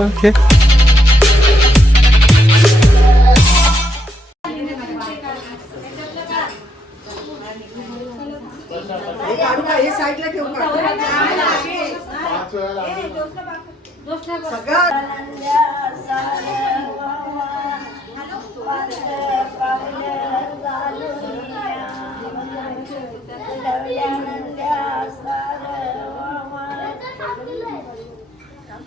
Okay. काढू का हे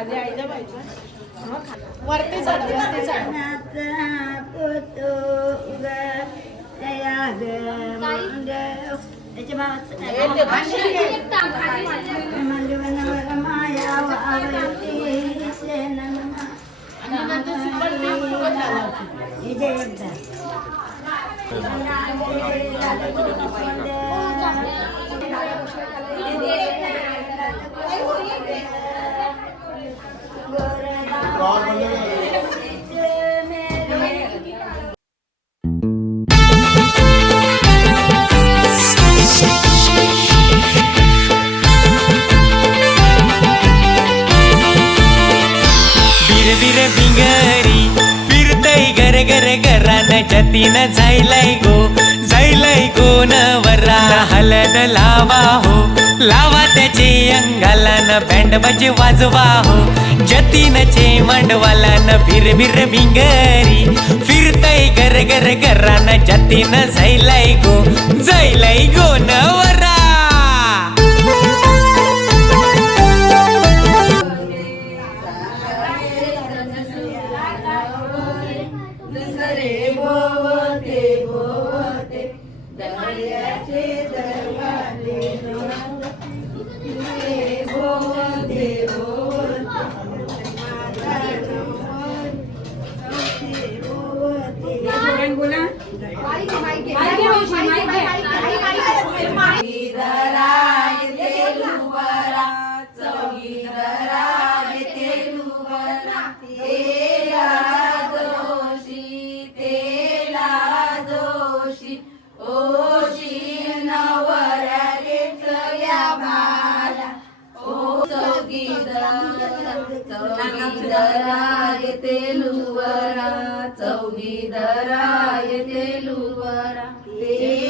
का सगळं जितेश वरती चढ वरती हो, चढ बिर बिर बिंगरी फिरतय घर घर घरान जतीन जायलाय गो. लय गो नवरा हलन लावा हो. लावा त्याचे अंगाला न बँड बाजे वाजवा हो. जतीनचे मांडवाला न बिर बिर बिंगरी फिरतय घर घर घरान जतीन जायलाय गो जायलाय गो. नवरा that my death is. tua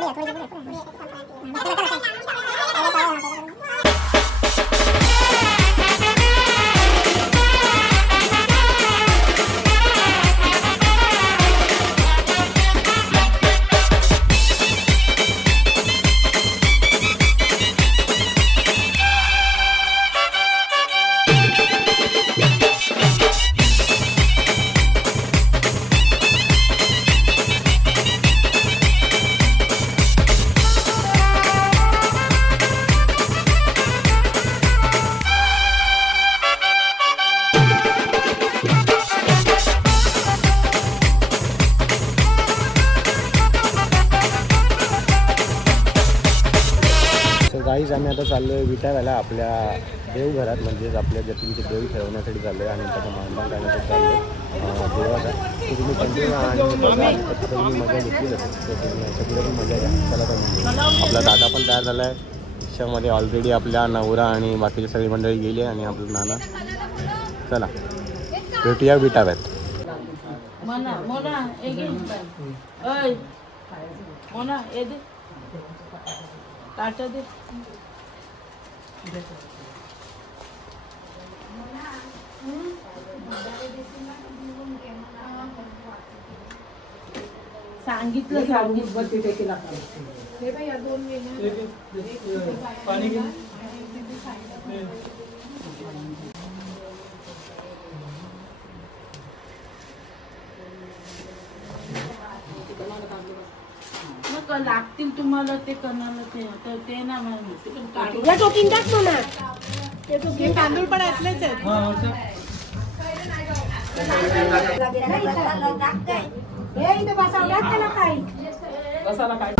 これやこれこれ आता चाललो आहे विटाव्याला आपल्या देवघरात म्हणजेच आपल्या जतींचे देव ठेवण्यासाठी चाललो आहे आणि त्याचा मानपान करण्यासाठी चाललो आहे देवाचा तर तुम्ही कंटिन्यू आणि तुम्ही मजा घेतली तर तुम्ही सगळं पण मजा घ्या. चला पण आपला दादा पण तयार झाला आहे रिक्षामध्ये ऑलरेडी आपल्या नवरा आणि बाकीची सगळी मंडळी गेली आणि आपलं नाना. चला. भेटूया विटाव्यात मोना मोना ए घे ओय मोना ए दे ताट दे सांगितलं सांगितलं मग लागतील तुम्हाला ते कणाला ते तर ते ना माहिती. या टोपीन टाक म्हणा. हे तांदूळ पण असलेच आहेत. हे इथं बसावं लागतं ना काही देव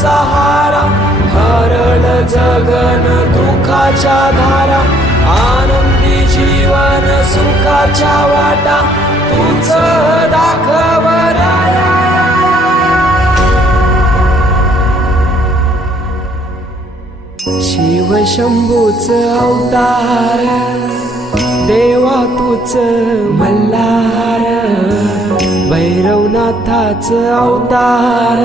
सहारा हरळ जगन दुःखाच्या धारा आनंदी जीवन सुखाच्या वाटा तुझ दाखव शिव शंभूच अवतार देवा तुच मल्हार भैरवनाथाच अवतार.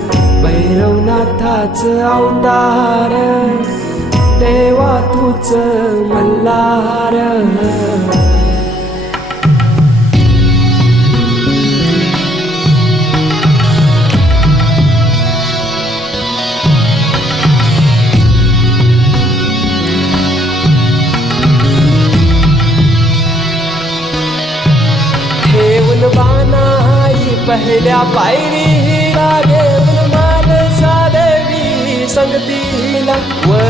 रघुनाथाच अवतार देवा तुच मल्हार. पहिल्या पायरीला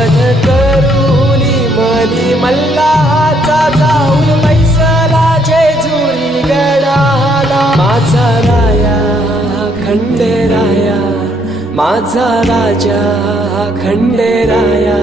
वध करूनी मनी मल्लाचा जाऊन मैसला जेजुरी गडाला. माझा राया खंडेराया माझा राजा खंडेराया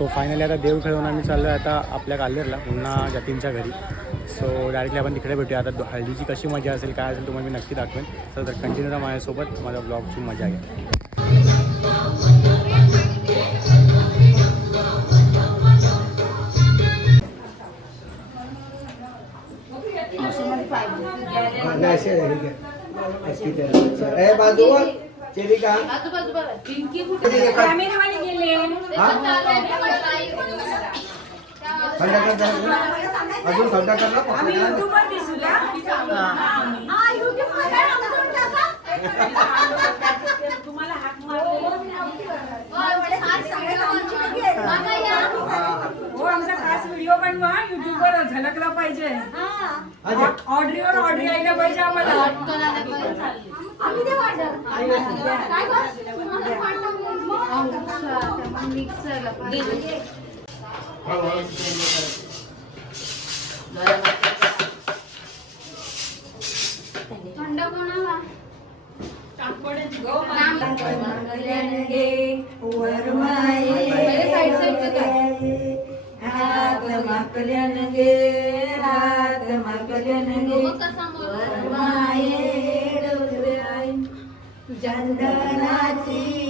सो फायनली आता देव खेळून आम्ही चाललो आहे आता आपल्या काल्लेरला पुन्हा जतीनच्या घरी. सो डायरेक्टली आपण तिकडे भेटूया. आता हळदीची कशी मजा असेल काय असेल तुम्हाला मी नक्की दाखवेन. तर तर कंटिन्यू राहा माझ्यासोबत माझ्या ब्लॉगची मजा आहे पिंकी कुठे अजून थंड करणार तुम्हाला हाक मारले. हो आमचा खास व्हिडिओ बनवा युट्यूब वर झलकला पाहिजे. ऑर्डरीवर ऑर्डर यायला पाहिजे आम्हाला. थंड कोणाला? हात माकल्यान गे हात माकल्यान गे बघ कसा मोर. चंदनाची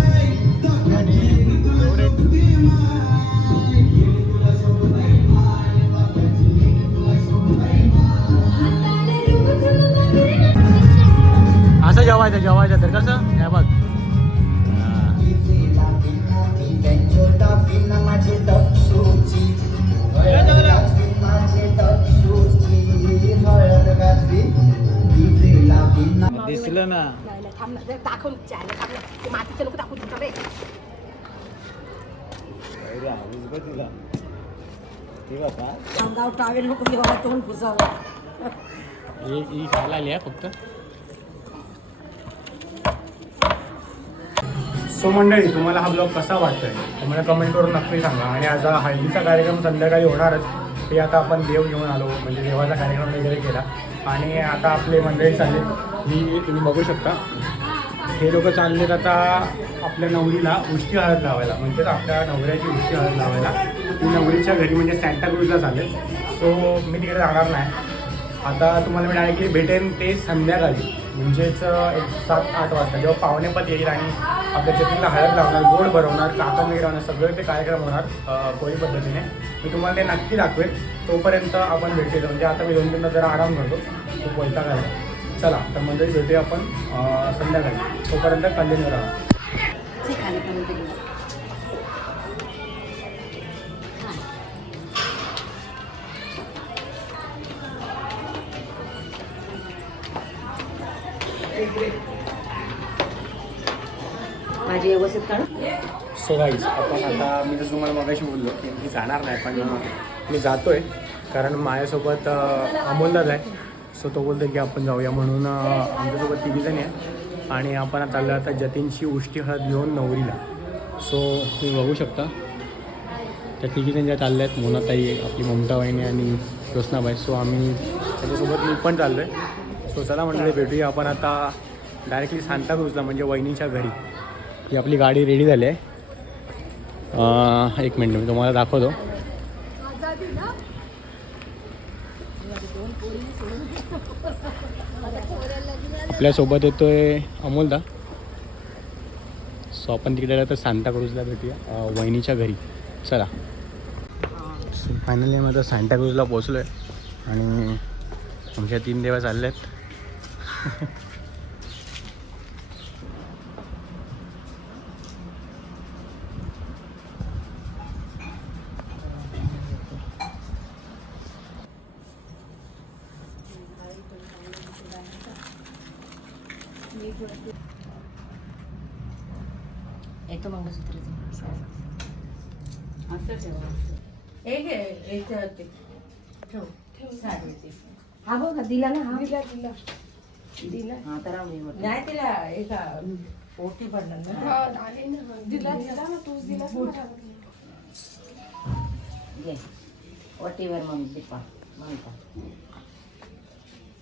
जेवायचं जेवायचं. तर कसं? हे बघ. दिसलं ना. दाखवून मातीचे लोक दाखवून तोंड फुसावं ही ही खायला आली फक्त. सो मंडळी तुम्हाला हा ब्लॉग कसा वाटतोय? तुम्हाला कमेंट करून नक्की सांगा. आणि आज हळदीचा कार्यक्रम संध्याकाळी होणारच. ते आता आपण देव घेऊन आलो म्हणजे देवाचा कार्यक्रम वगैरे केला. आणि आता आपले मंडळी चालले. ही तुम्ही बघू शकता. हे लोक चाललेत आता आपल्या नवरीला उष्टी हळद लावायला. म्हणजेच आपल्या नवऱ्याची उष्टी हळद लावायला. ती नवरीच्या घरी म्हणजे सॅन्टाक्रूजला चालेल सो मी तिकडे जाणार नाही. आता तुम्हाला मी डायरेक्टली भेटेन ते संध्याकाळी. म्हणजेच एक सात आठ वाजता जेव्हा पावणेपत येईल आणि आपल्या चटणीला हळद लावणार गोड भरवणार काकण वगैरे होणार सगळे ते कार्यक्रम होणार कोळी पद्धतीने. मी तुम्हाला ते नक्की दाखवेल तोपर्यंत आपण भेटेल म्हणजे आता मी दोन तीनदा जरा आराम करतो. खूप बोलता आहे चला तर म्हणजे भेटूया आपण संध्याकाळी. तोपर्यंत कंटिन्यू राहा. सो गाईज आपण आता मी जसं तुम्हाला मगाशी बोललो की मी जाणार नाही पण मी जातो आहे कारण माझ्यासोबत अमोलदाच आहे. सो तो बोलतो की आपण जाऊया म्हणून आमच्यासोबत तिघीजण आहे आणि आपण आता चाललो आता जतीनची उष्टी हळद घेऊन नवरीला. सो तुम्ही बघू शकता. त्या तिघी ज्या चालल्या आहेत मोनाताई आपली ममता वहिनी आणि ज्योत्नाबाई सो आम्ही त्याच्यासोबत मी पण चाललो आहे सो चला म्हटलं भेटूया आपण आता डायरेक्टली सांताक्रूजला म्हणजे वहिनीच्या घरी. ही आपली गाडी रेडी झाली आहे. एक मिनटं मी तुम्हाला दाखवतो. आपल्यासोबत येतोय अमोलदा. सो आपण तिकडे तर सांताक्रूजला भेटूया. वहिनीच्या घरी. चला. सो फायनली आम्ही आता सांताक्रूजला पोचलो आहे आणि आमच्या तीन देवा चालले आहेत येतो मंगळसूत्र असं ठेवा. एक आहे याच्यावरती ठेव. साडी ती. हा बघ दिला ना हा. दिला दिला. दिला. हा तर नाही तिला एका ओटी पडणार ना. घे. ओटीवर मग दीपा म्हणता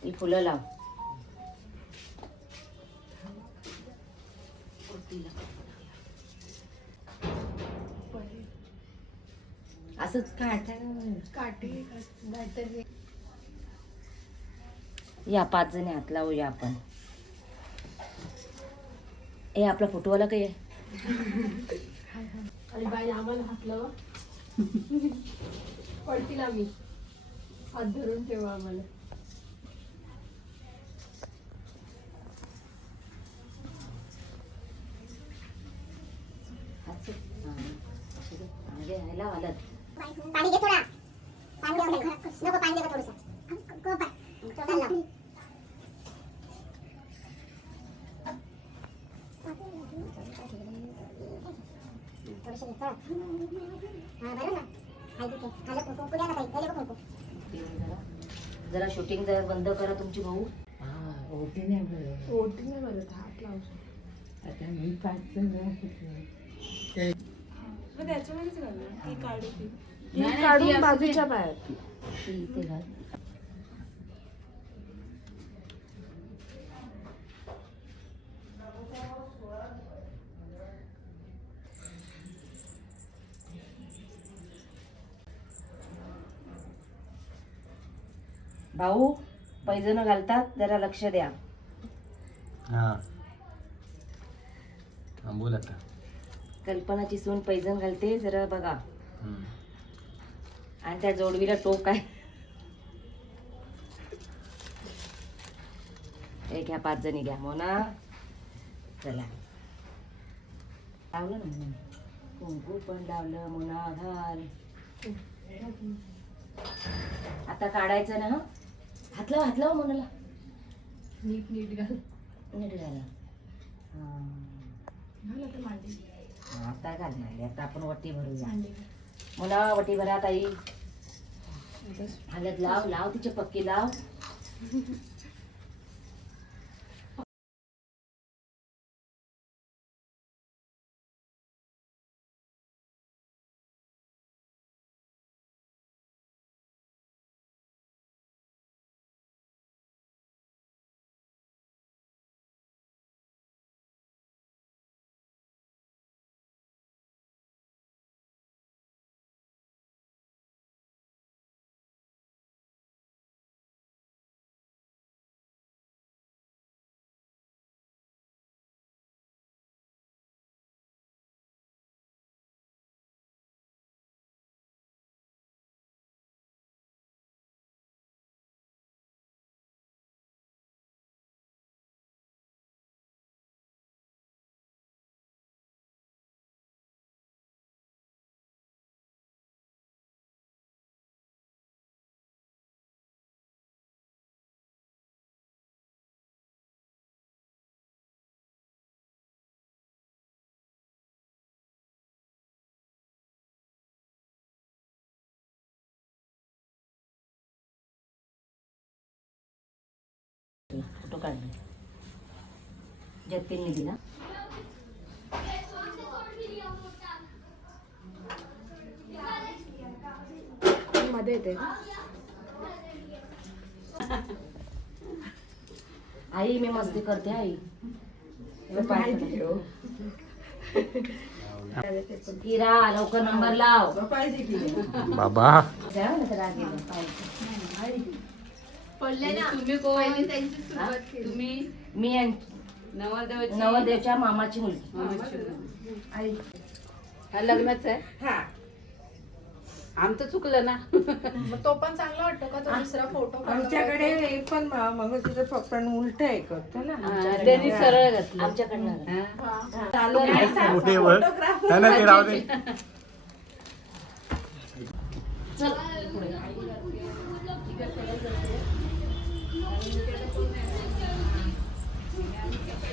ती फुलं लाव. असंच काटा या पाच जणी हात लावूया आपण. ए आपला फोटोवाला काय आहे? आणि बाई आम्हाला हातलं पडतील आम्ही. हात धरून ठेवा आम्हाला असं. हा. असू दे. मागे ह्याला हलत. पाणी घे थोडा पाणी दे नको पाणी दे थोडस जरा शूटिंग जरा बंद करा तुमची भाऊ. ओटी नाही बरं. ओटी नाही बरं हात लावू आता मी पाच ती काढू ती. काढून बाजूच्या पायात ती इथे घाल. भाऊ पैजण घालतात जरा लक्ष द्या. हां. हां बोल आता. कल्पनाची सून पैजण घालते जरा बघा. हम्म. आणि त्या जोडवीला टोक आहे. हे घ्या पाच जणी घ्या मोना. चला. लावलं ना. कुंकू पण लावलं मोना घाल आता काढायचं ना हं? हात लाव हात लाव मोनाला. नीट नीट घाल. नीट घाला. घाल आता मांडी. हां, आता आपण वटी भरूया. मांडी. मोना वटी भरा ताई. हलत लाव लाव तिची पक्की लाव. काढले फोटो काढले जतीनने दिला. मध्ये येते. आई मी मस्ती करते आई. हे. किरा लवकर नंबर लाव. बाबा. पडले ना तुम्ही कोण? त्यांची सुरुवात केली. तुम्ही? मी आणि नवरदेवाची? नवरदेवच्या मामाची मुलगी. आई. हा लग्नच आहे? हा. आमचं चुकलं ना. मग तो पण चांगला वाटतो का? तो दुसरा फोटो आमच्याकडे पण मंगळसूत्र फक्त उलट आहे करतो ना. हा, त्यांनी सरळ घातलं. आमच्याकडनं. हा. चालू मोठे वर नाही, नाही, ते राहू दे. चल.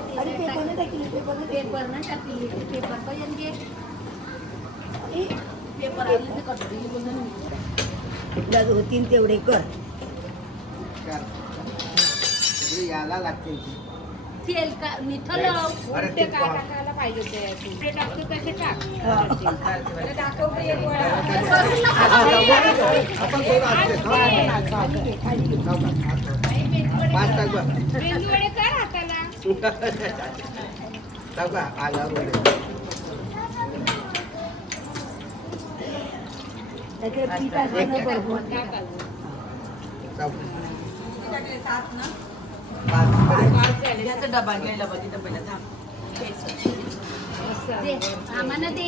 पुढे. होतील तेवढे कर याला लागतील तेल का मिठं लाव. अरे ते पहा. टाकायला पाहिजे ते ते टाकतो तसे टाक आपण थोडं असते. पाच टाक का डबा घ्या डबा तिथं पहिला थांब आम्हाला ते